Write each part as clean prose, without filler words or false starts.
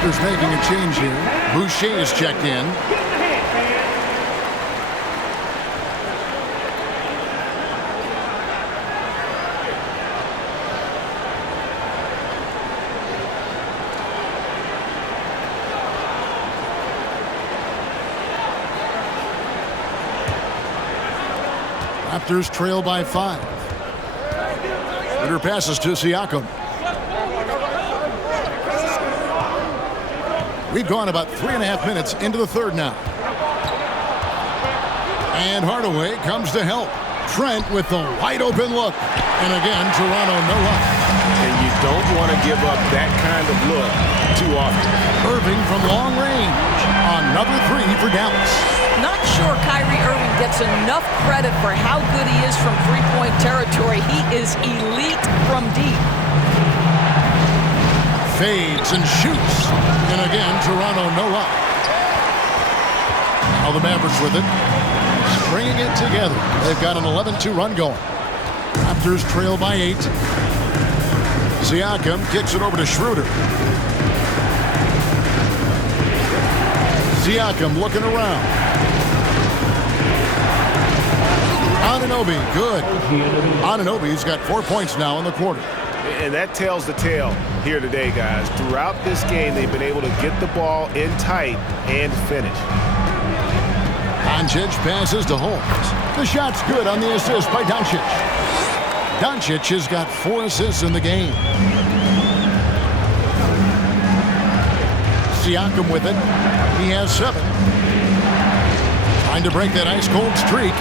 Raptors making a change here. Boucher is checked in. Raptors trail by 5. Schroeder passes to Siakam. We've gone about 3.5 minutes into the third now. And Hardaway comes to help. Trent with the wide open look. And again, Toronto no up. And you don't want to give up that kind of look too often. Irving from long range. Another 3 for Dallas. Not sure Kyrie Irving gets enough credit for how good he is from three-point territory. He is elite from deep. Fades and shoots. And again, Toronto no up. Now the Mavericks with it. Stringing it together. They've got an 11-2 run going. Raptors trail by 8. Siakam kicks it over to Schroeder. Siakam looking around. Anunoby, good. Anunoby's got 4 points now in the quarter. And that tells the tale here today, guys. Throughout this game, they've been able to get the ball in tight and finish. Doncic passes to Holmes. The shot's good on the assist by Doncic. Doncic has got 4 assists in the game. Siakam with it. He has 7. Trying to break that ice-cold streak.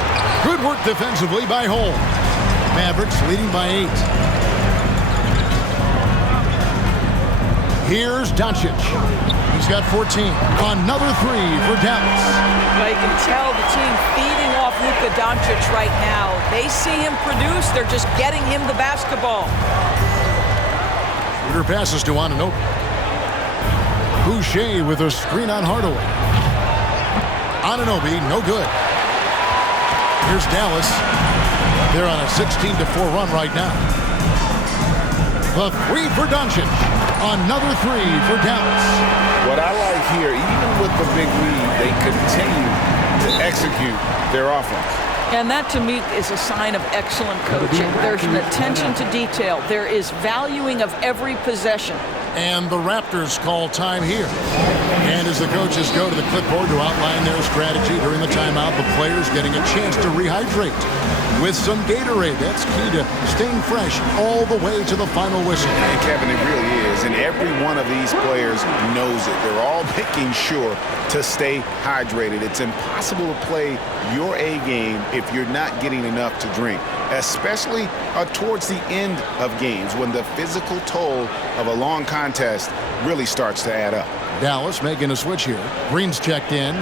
Good work defensively by Holmes. Mavericks leading by 8. Here's Doncic. He's got 14. Another 3 for Dallas. Well, you can tell the team feeding off Luka Doncic right now. They see him produce. They're just getting him the basketball. Schroeder passes to Anunoby. Boucher with a screen on Hardaway. Anunoby, no good. Here's Dallas. They're on a 16-4 run right now. The 3 for Doncic. Another 3 for Dallas. What I like here, even with the big lead, they continue to execute their offense. And that, to me, is a sign of excellent coaching. There's an attention to detail. There is valuing of every possession. And the Raptors call time here. And as the coaches go to the clipboard to outline their strategy during the timeout, the players getting a chance to rehydrate with some Gatorade. That's key to staying fresh all the way to the final whistle. And Kevin, it really is. And every one of these players knows it. They're all making sure to stay hydrated. It's impossible to play your A game if you're not getting enough to drink, especially towards the end of games when the physical toll of a long contest really starts to add up. Dallas making a switch here. Green's checked in.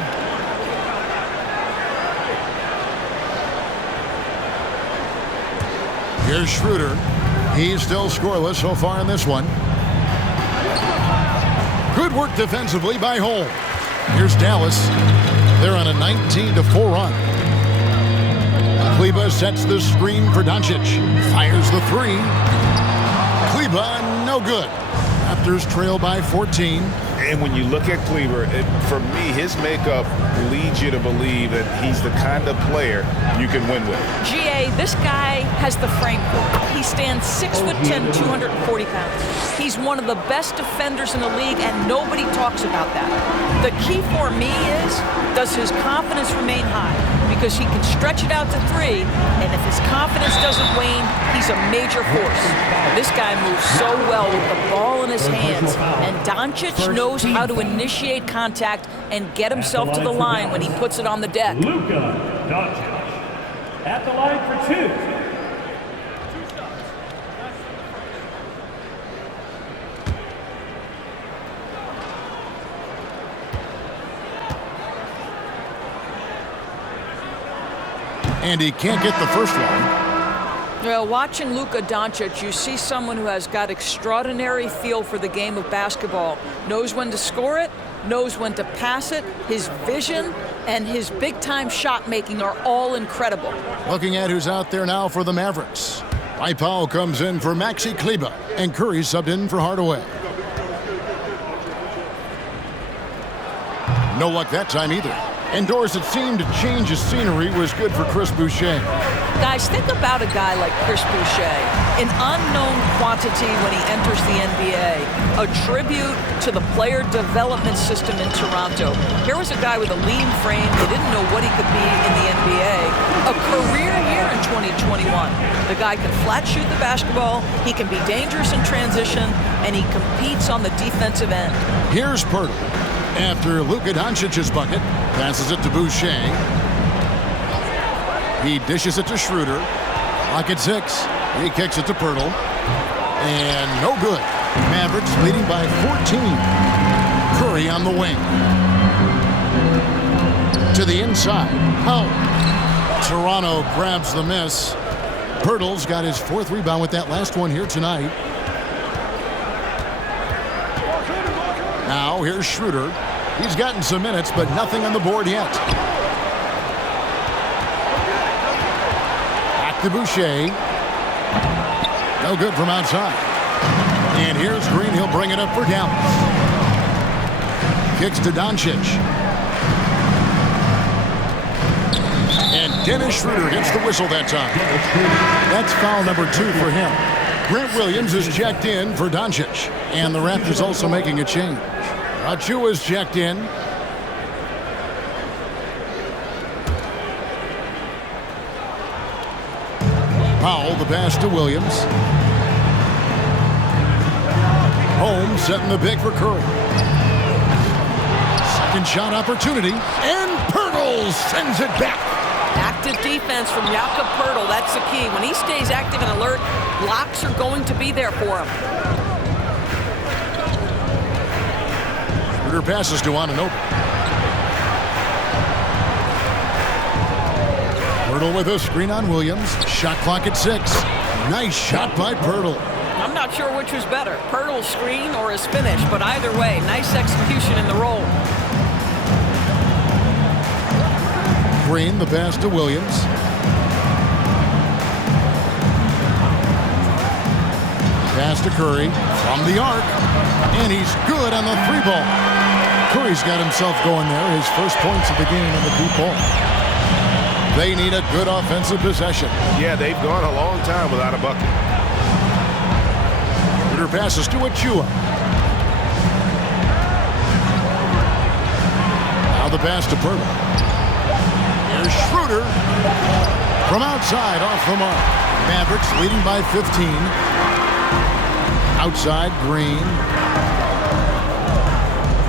Here's Schroeder. He's still scoreless so far in this one. Good work defensively by Holmes. Here's Dallas. They're on a 19-4 run. Kleber sets the screen for Doncic. Fires the 3. Kleber, no good. Raptors trail by 14. And when you look at Kleber, for me, his makeup leads you to believe that he's the kind of player you can win with. GA, this guy has the frame for it. He stands 6'10", 240 pounds. He's one of the best defenders in the league, and nobody talks about that. The key for me is, does his confidence remain high? Because he can stretch it out to 3, and if his confidence doesn't wane, he's a major force. This guy moves so well with the ball in his hands, and Doncic knows how to initiate contact and get himself to the line when he puts it on the deck. Luka Doncic at the line for 2. And he can't get the first one. Well, watching Luka Doncic, you see someone who has got extraordinary feel for the game of basketball. Knows when to score it, knows when to pass it. His vision and his big-time shot making are all incredible. Looking at who's out there now for the Mavericks. Dwight Powell comes in for Maxi Kleber, and Curry subbed in for Hardaway. No luck that time either. Indoors, it seemed to change his scenery was good for Chris Boucher. Guys, think about a guy like Chris Boucher, an unknown quantity when he enters the NBA, a tribute to the player development system in Toronto. Here was a guy with a lean frame. They didn't know what he could be in the NBA. A career year in 2021. The guy can flat shoot the basketball, he can be dangerous in transition, and he competes on the defensive end. Here's Poeltl. After Luka Doncic's bucket, passes it to Boucher. He dishes it to Schroeder. Clock at 6. He kicks it to Poeltl. And no good. Mavericks leading by 14. Curry on the wing. To the inside. Powell. Toronto grabs the miss. Poeltl's got his 4th rebound with that last one here tonight. Now here's Schroeder. He's gotten some minutes, but nothing on the board yet. Back to Boucher. No good from outside. And here's Green. He'll bring it up for Dallas. Kicks to Doncic. And Dennis Schroeder gets the whistle that time. That's foul number 2 for him. Grant Williams is checked in for Doncic. And the Raptors also making a change. Achiuwa's checked in. Powell, the pass to Williams. Holmes setting the pick for Curry. Second shot opportunity. And Poeltl sends it back. Active defense from Jakob Poeltl. That's the key. When he stays active and alert, blocks are going to be there for him. Passes to Anunoby. Poeltl with a screen on Williams. Shot clock at 6. Nice shot by Poeltl. I'm not sure which was better, Poeltl's screen or his finish, but either way, nice execution in the roll. Green, the pass to Williams. Pass to Curry from the arc. And he's good on the 3-ball. Curry's got himself going there. His first points of the game on the deep ball. They need a good offensive possession. Yeah, they've gone a long time without a bucket. Schroeder passes to Achiuwa. Now the pass to Poeltl. Here's Schroeder. From outside, off the mark. Mavericks leading by 15. Outside, Green.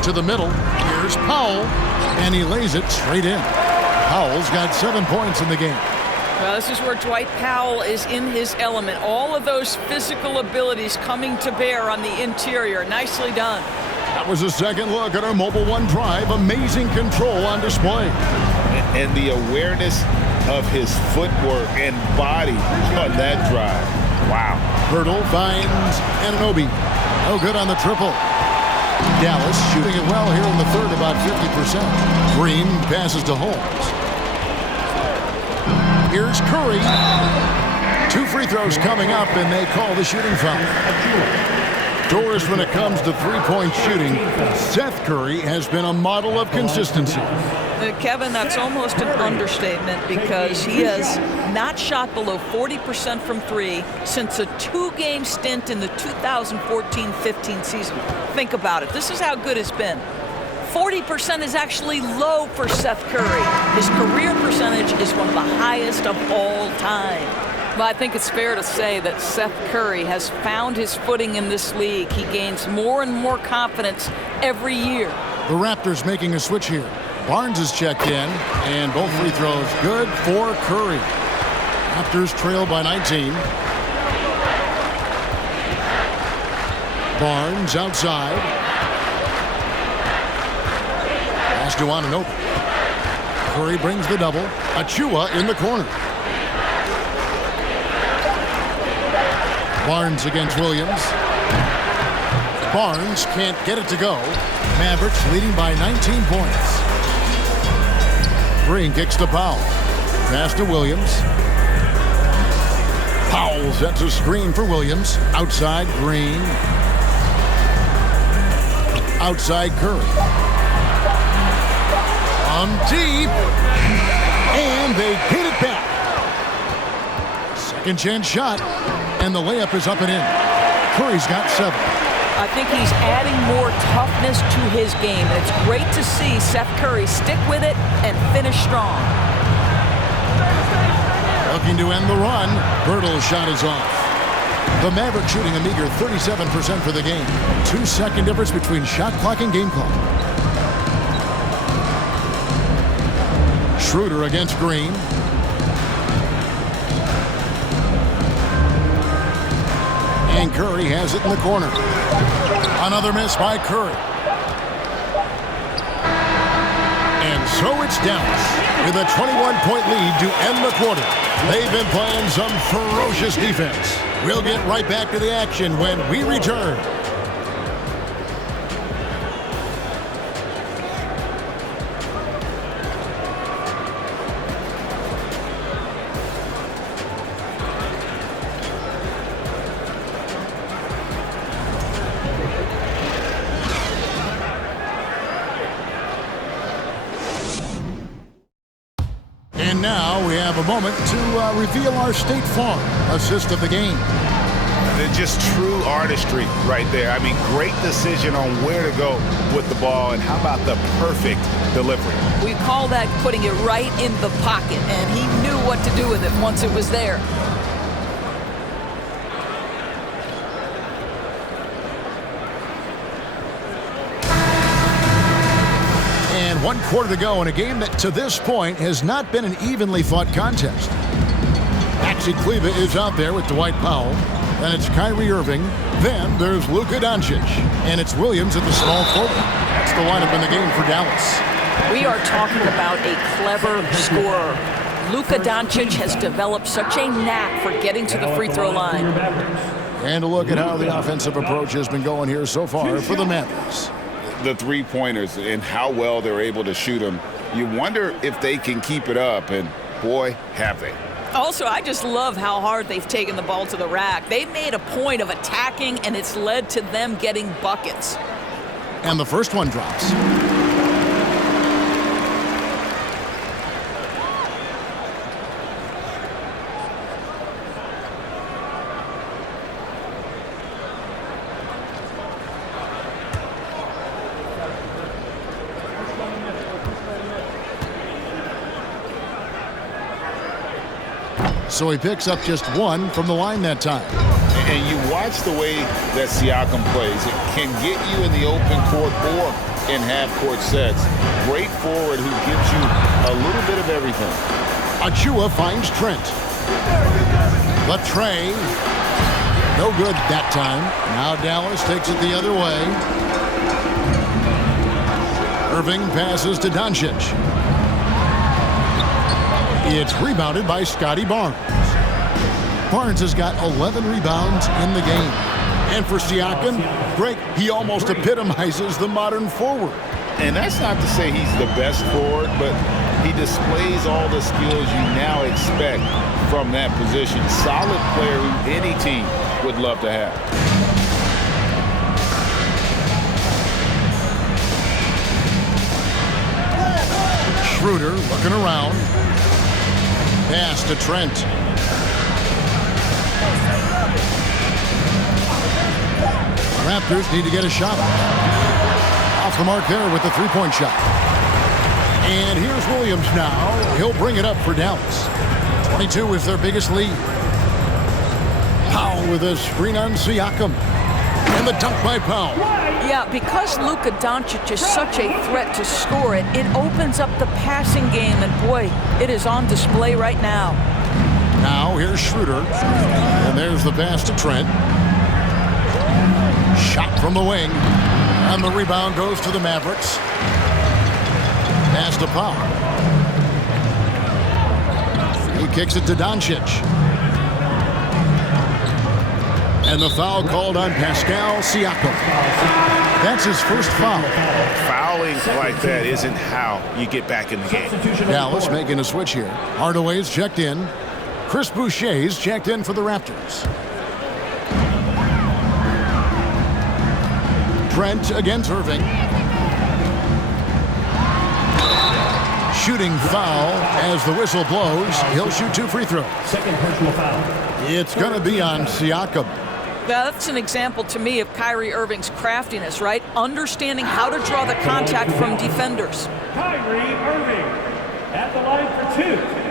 To the middle. Here's Powell. And he lays it straight in. Powell's got 7 points in the game. Well, this is where Dwight Powell is in his element. All of those physical abilities coming to bear on the interior. Nicely done. That was a second look at our Mobile One drive. Amazing control on display. And the awareness of his footwork and body on that drive. Wow. Poeltl finds Anunoby. No good on the triple. Dallas shooting it well here in the third, about 50%. Green passes to Holmes. Here's Curry. 2 free throws coming up, and they call the shooting foul. Doris, when it comes to three-point shooting, Seth Curry has been a model of consistency. Kevin, that's almost an understatement because he has not shot below 40% from 3 since a 2-game stint in the 2014-15 season. Think about it. This is how good it's been. 40% is actually low for Seth Curry. His career percentage is one of the highest of all time. Well, I think it's fair to say that Seth Curry has found his footing in this league. He gains more and more confidence every year. The Raptors making a switch here. Barnes is checked in, and both free throws good for Curry. Raptors trail by 19. Barnes outside. Pass to Anunoby. Curry brings the double. Achiuwa in the corner. Barnes against Williams. Barnes can't get it to go. Mavericks leading by 19 points. Green kicks to Powell. Pass to Williams. Powell sets a screen for Williams. Outside Green. Outside Curry. From deep. And they get it back. Second chance shot. And the layup is up and in. Curry's got 7. I think he's adding more toughness to his game. And it's great to see Seth Curry stick with it and finish strong. Looking to end the run. Birtle's shot is off. The Mavericks shooting a meager 37% for the game. 2-second difference between shot clock and game clock. Schroeder against Green. And Curry has it in the corner. Another miss by Curry. And so it's Dallas with a 21-point lead to end the quarter. They've been playing some ferocious defense. We'll get right back to the action when we return. And now we have a moment to reveal our State Farm assist of the game. It's just true artistry right there. I mean, great decision on where to go with the ball, and how about the perfect delivery? We call that putting it right in the pocket, and he knew what to do with it once it was there. And 1 quarter to go in a game that to this point has not been an evenly fought contest. Maxi Kleber is out there with Dwight Powell. Then it's Kyrie Irving. Then there's Luka Doncic. And it's Williams at the small forward. That's the lineup in the game for Dallas. We are talking about a clever scorer. Luka Doncic has developed such a knack for getting to the free throw line. And a look at how the offensive approach has been going here so far for the Mavericks. The three-pointers and how well they're able to shoot them. You wonder if they can keep it up, and boy, have they. Also, I just love how hard they've taken the ball to the rack. They made a point of attacking, and it's led to them getting buckets. And the first one drops. So he picks up just 1 from the line that time. And you watch the way that Siakam plays. It can get you in the open court or in half-court sets. Great forward who gives you a little bit of everything. Achua finds Trent. Latrey. No good that time. Now Dallas takes it the other way. Irving passes to Doncic. It's rebounded by Scotty Barnes. Barnes has got 11 rebounds in the game. And for Siakam, Greg, he almost epitomizes the modern forward. And that's not to say he's the best forward, but he displays all the skills you now expect from that position. Solid player who any team would love to have. Schroeder looking around. Pass to Trent. Raptors need to get a shot. Off the mark there with the three-point shot. And here's Williams now. He'll bring it up for Dallas. 22 is their biggest lead. Powell with a screen on Siakam. And the dunk by Powell. Yeah, because Luka Doncic is such a threat to score it, it opens up the passing game, and boy, it is on display right now. Now here's Schroeder, and there's the pass to Trent. Shot from the wing, and the rebound goes to the Mavericks. Pass to Powell. He kicks it to Doncic. And the foul called on Pascal Siakam. That's his first foul. Fouling like that isn't how you get back in the game. Dallas making a switch here. Hardaway's checked in. Chris Boucher's checked in for the Raptors. Trent against Irving. shooting foul as the whistle blows. He'll shoot 2 free throws. Second personal foul. It's going to be on Siakam. Now, that's an example to me of Kyrie Irving's craftiness, right? Understanding how to draw the contact from defenders. Kyrie Irving at the line for 2.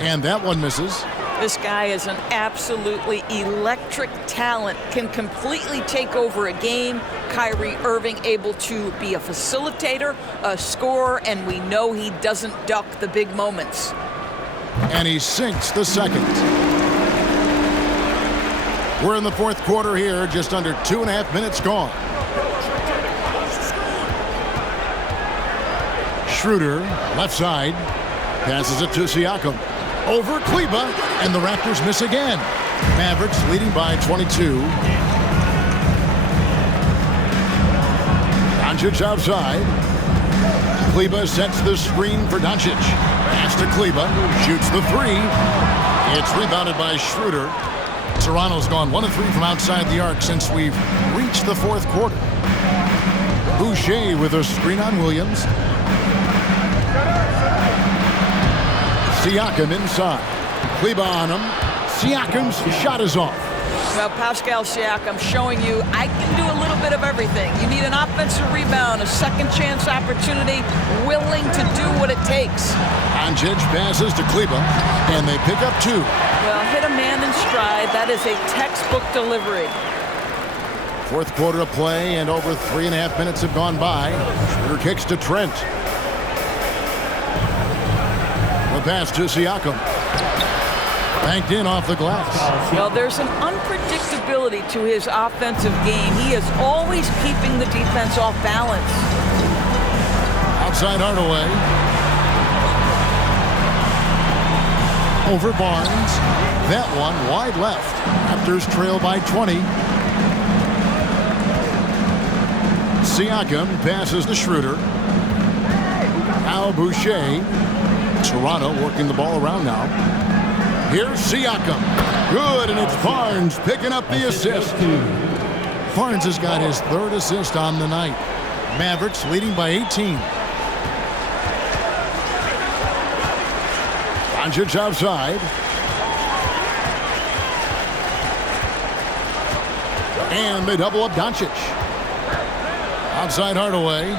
And that one misses. This guy is an absolutely electric talent, can completely take over a game. Kyrie Irving able to be a facilitator, a scorer, and we know he doesn't duck the big moments. And he sinks the second. We're in the fourth quarter here, just under 2.5 minutes gone. Schroeder, left side, passes it to Siakam. Over Kleber, and the Raptors miss again. Mavericks leading by 22. Doncic outside. Kleber sets the screen for Doncic. Pass to Kleber, shoots the 3. It's rebounded by Schroeder. Toronto's gone 1 of 3 from outside the arc since we've reached the fourth quarter. Boucher with a screen on Williams. Siakam inside. Kleber on him. Siakam's shot is off. Well, Pascal Siakam showing you I can do a little bit of everything. You need an offensive rebound, a second chance opportunity, willing to do what it takes. Doncic passes to Kleber, and they pick up 2. Well, hit a man in stride. That is a textbook delivery. Fourth quarter of play, and over 3.5 minutes have gone by. Schroeder kicks to Trent. The pass to Siakam. Banked in off the glass. Well, there's an unpredictability to his offensive game. He is always keeping the defense off balance. Outside Hardaway. Over Barnes. That one wide left. Raptors trail by 20. Siakam passes to Schroeder. Now Boucher. Toronto working the ball around now. Here's Siakam. Good, and it's Barnes picking up the assist. Barnes has got his 3rd assist on the night. Mavericks leading by 18. Doncic outside. And they double up Doncic. Outside Hardaway.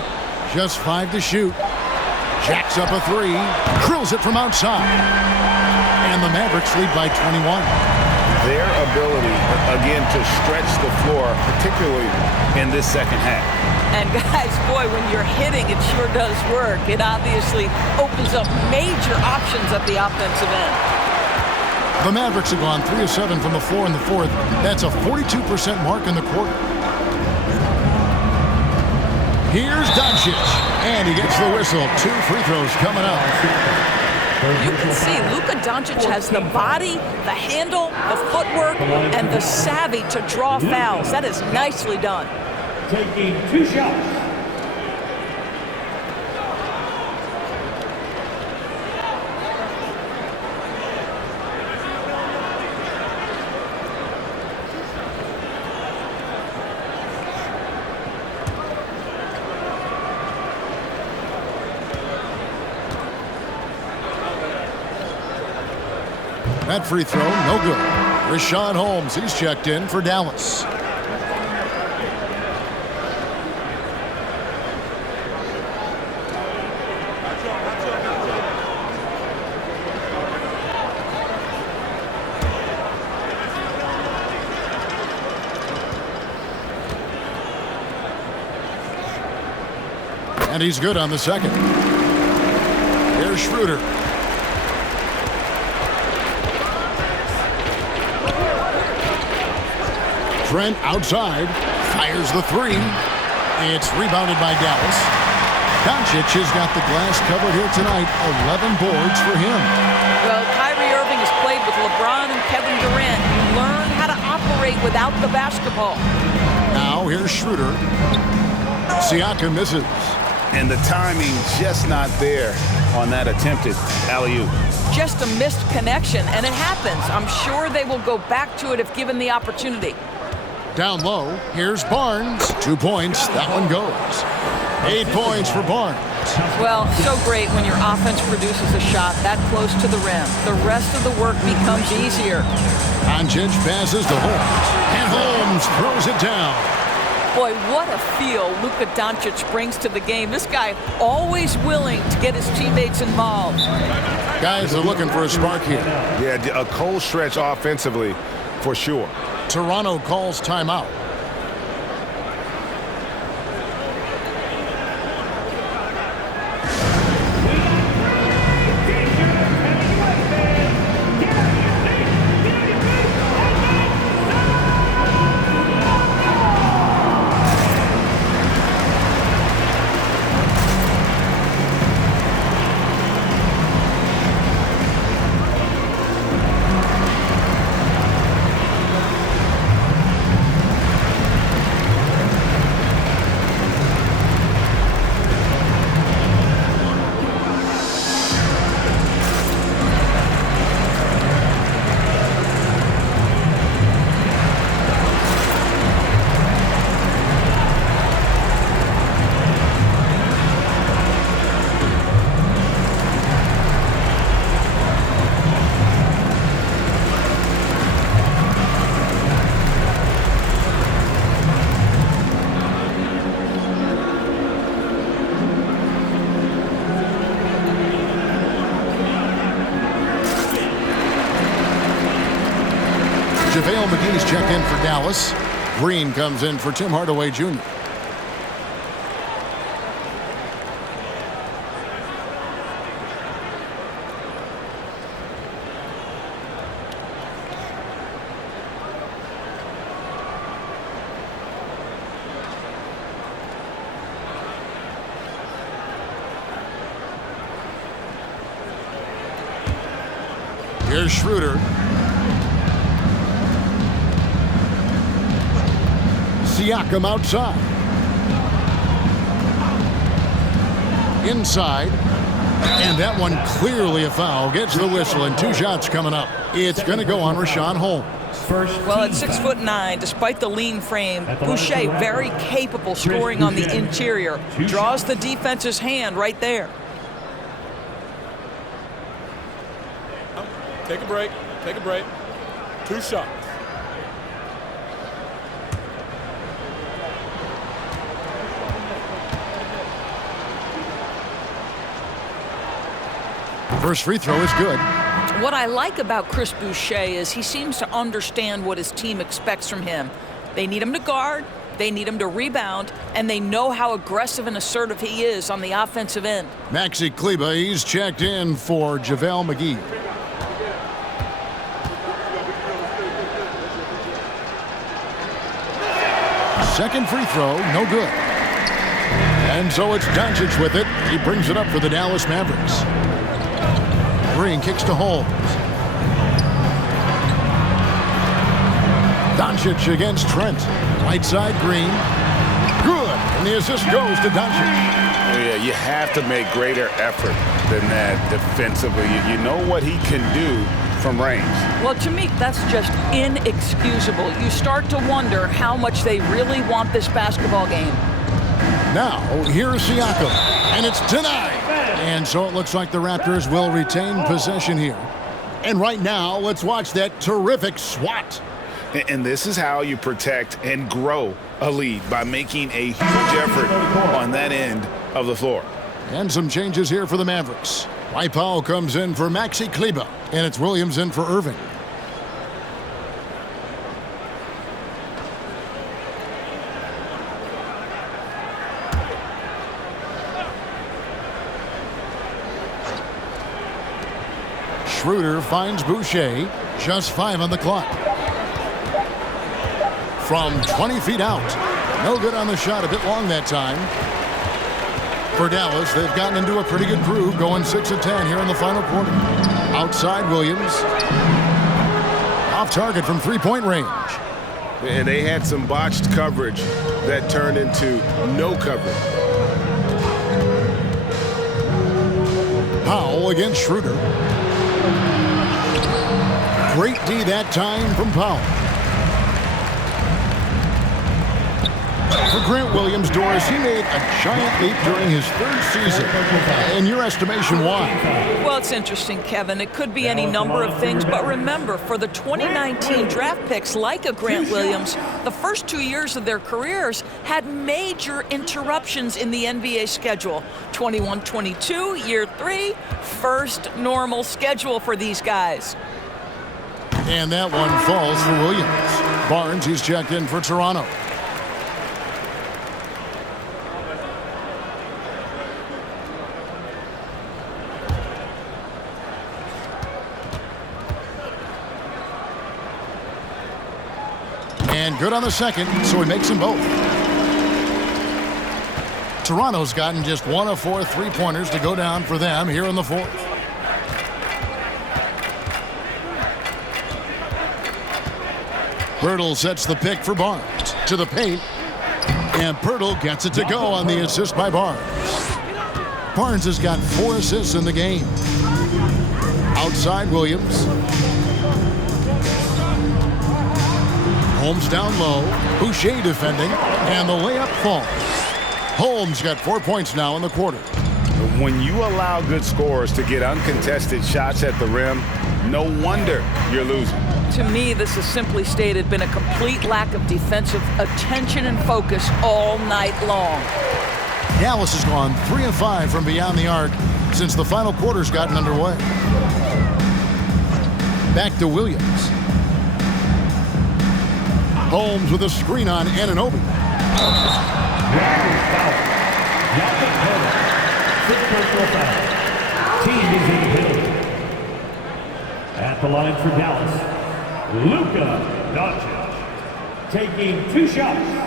Just 5 to shoot. Jacks up a 3. Drills it from outside. And the Mavericks lead by 21. Their ability, again, to stretch the floor, particularly in this second half. And guys, boy, when you're hitting, it sure does work. It obviously opens up major options at the offensive end. The Mavericks have gone 3 of 7 from the floor in the fourth. That's a 42% mark in the quarter. Here's Doncic, and he gets the whistle. 2 free throws coming up. You can see Luka Doncic has the body, the handle, the footwork, and the savvy to draw fouls. That is nicely done. Taking 2 shots. That free throw, no good. Richaun Holmes, he's checked in for Dallas. And he's good on the second. Here's Schroeder. Trent outside, fires the 3. It's rebounded by Dallas. Doncic has got the glass covered here tonight. 11 boards for him. Well, Kyrie Irving has played with LeBron and Kevin Durant. Learn how to operate without the basketball. Now here's Schroeder. Siakam misses. And the timing just not there on that attempted alley-oop. Just a missed connection, and it happens. I'm sure they will go back to it if given the opportunity. Down low, here's Barnes. 2 points, that one goes. 8 points for Barnes. Well, so great when your offense produces a shot that close to the rim. The rest of the work becomes easier. Doncic passes to Holmes, and Holmes throws it down. Boy, what a feel Luka Doncic brings to the game. This guy always willing to get his teammates involved. Guys are looking for a spark here. Yeah, a cold stretch offensively for sure. Toronto calls timeout. JaVale McGee's checked in for Dallas. Green comes in for Tim Hardaway Jr. Here's Schroeder. Siakam outside. Inside. And that one clearly a foul. Gets the whistle and 2 shots coming up. It's going to go on Richaun Holmes. Well, at 6'9", despite the lean frame, Boucher very capable scoring on the interior. Draws the defense's hand right there. Take a break. Take a break. 2 shots. First free throw is good. What I like about Chris Boucher is he seems to understand what his team expects from him. They need him to guard, they need him to rebound, and they know how aggressive and assertive he is on the offensive end. Maxi Kleber, he's checked in for JaVale McGee. Second free throw, no good. And so it's Doncic with it. He brings it up for the Dallas Mavericks. Green kicks to Holmes. Doncic against Trent. Right side, Green. Good. And the assist goes to Doncic. Yeah, you have to make greater effort than that defensively. You know what he can do from range. Well, to me, that's just inexcusable. You start to wonder how much they really want this basketball game. Now, here's Siakam, and it's denied. And so it looks like the Raptors will retain possession here. And right now, let's watch that terrific swat. And this is how you protect and grow a lead, by making a huge effort on that end of the floor. And some changes here for the Mavericks. Dwight Powell comes in for Maxi Kleber, and it's Williams in for Irving. Schroeder finds Boucher. Just 5 on the clock. From 20 feet out. No good on the shot. A bit long that time. For Dallas, they've gotten into a pretty good groove, going 6 of 10 here in the final quarter. Outside, Williams. Off target from three-point range. And they had some botched coverage that turned into no coverage. Powell against Schroeder. Great D that time from Powell. For Grant Williams, Doris, he made a giant leap during his third season. In your estimation, why? Well, it's interesting, Kevin. It could be any number of things, but remember, for the 2019 draft picks like a Grant Williams, the first 2 years of their careers had major interruptions in the NBA schedule. 21-22, year 3, first normal schedule for these guys. And that one falls for Williams. Barnes, he's checked in for Toronto. And good on the second, so he makes them both. Toronto's gotten just 1 of 4 3-pointers to go down for them here in the fourth. Poeltl sets the pick for Barnes. To the paint. And Poeltl gets it to go on the assist by Barnes. Barnes has got 4 assists in the game. Outside Williams. Holmes down low. Boucher defending. And the layup falls. Holmes got 4 points now in the quarter. When you allow good scorers to get uncontested shots at the rim, no wonder you're losing. To me, this has simply stated been a complete lack of defensive attention and focus all night long. Dallas has gone 3 of 5 from beyond the arc since the final quarter's gotten underway. Back to Williams. Holmes with a screen on Anunoby. At the line for Dallas, Luka Doncic, taking 2 shots.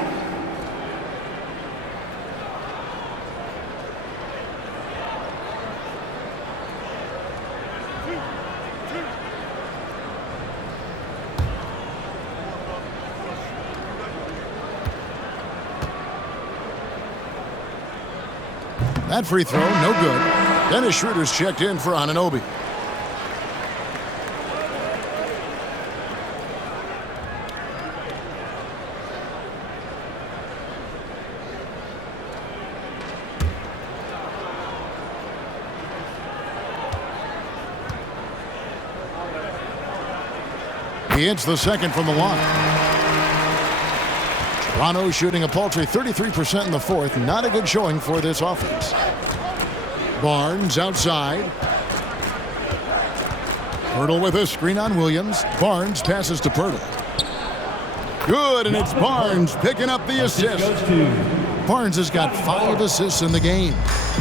That free throw, no good. Dennis Schroeder's checked in for Anunoby. He hits the second from the line. Toronto shooting a paltry 33% in the fourth. Not a good showing for this offense. Barnes outside. Poeltl with a screen on Williams. Barnes passes to Poeltl. Good, and it's Barnes picking up the assist. Barnes has got 5 assists in the game.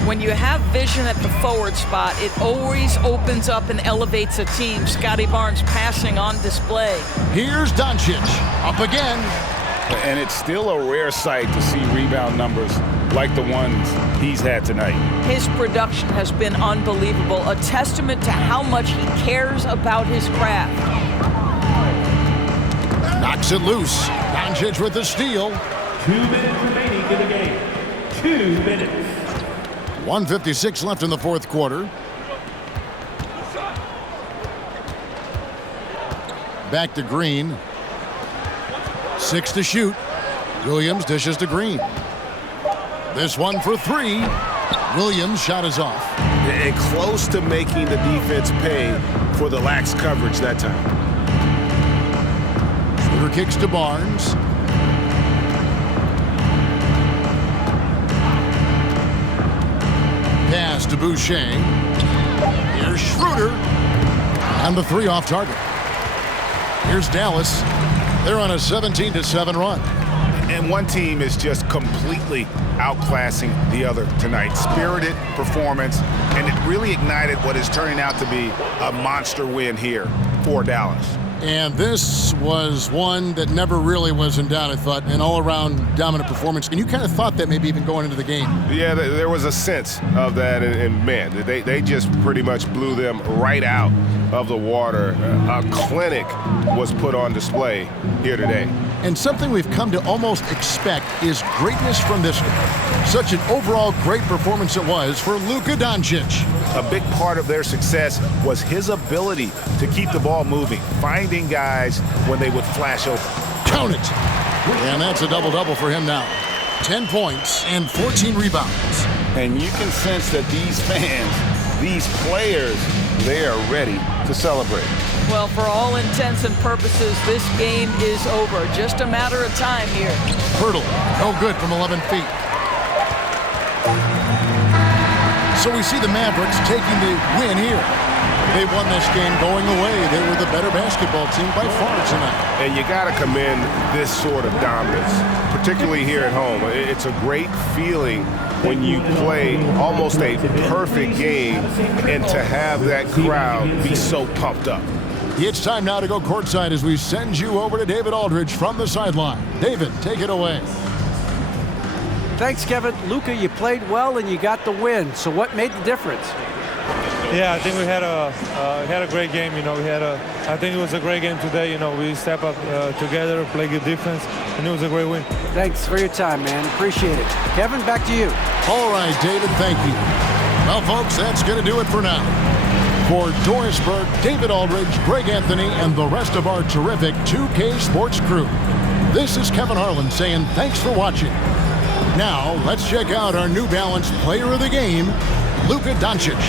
When you have vision at the forward spot, it always opens up and elevates a team. Scotty Barnes passing on display. Here's Doncic. Up again. And it's still a rare sight to see rebound numbers like the ones he's had tonight. His production has been unbelievable, a testament to how much he cares about his craft. Knocks it loose. Doncic with the steal. 2 minutes remaining in the game. 2 minutes. 1:56 left in the fourth quarter. Back to Green. 6 to shoot. Williams dishes to Green. This one for 3. Williams' shot is off. And close to making the defense pay for the lax coverage that time. Schroeder kicks to Barnes. Pass to Boucher. Here's Schroeder. And the 3 off target. Here's Dallas. They're on a 17-7 run. And one team is just completely outclassing the other tonight. Spirited performance, and it really ignited what is turning out to be a monster win here for Dallas. And this was one that never really was in doubt, I thought, an all-around dominant performance. And you kind of thought that maybe even going into the game. Yeah, there was a sense of that, and man, they just pretty much blew them right out of the water. A clinic was put on display here today. And something we've come to almost expect is greatness from this guy. Such an overall great performance it was for Luka Doncic. A big part of their success was his ability to keep the ball moving, finding guys when they would flash open. Count it. And that's a double-double for him now. 10 points and 14 rebounds. And you can sense that these fans, these players, they are ready to celebrate. Well, for all intents and purposes, this game is over. Just a matter of time here. Hurdle, no good from 11 feet. So we see the Mavericks taking the win here. They won this game going away. They were the better basketball team by far tonight. And you got to commend this sort of dominance, particularly here at home. It's a great feeling when you play almost a perfect game and to have that crowd be so pumped up. It's time now to go courtside as we send you over to David Aldridge from the sideline. David, take it away. Thanks, Kevin. Luka, you played well and you got the win. So what made the difference? Yeah, I think we had a great game. You know, I think it was a great game today. You know, we step up together, play good defense, and it was a great win. Thanks for your time, man. Appreciate it. Kevin, back to you. All right, David, thank you. Well, folks, that's going to do it for now. For Doris Burke, David Aldridge, Greg Anthony, and the rest of our terrific 2K Sports crew, this is Kevin Harlan saying thanks for watching. Now, let's check out our New Balance Player of the Game, Luka Doncic.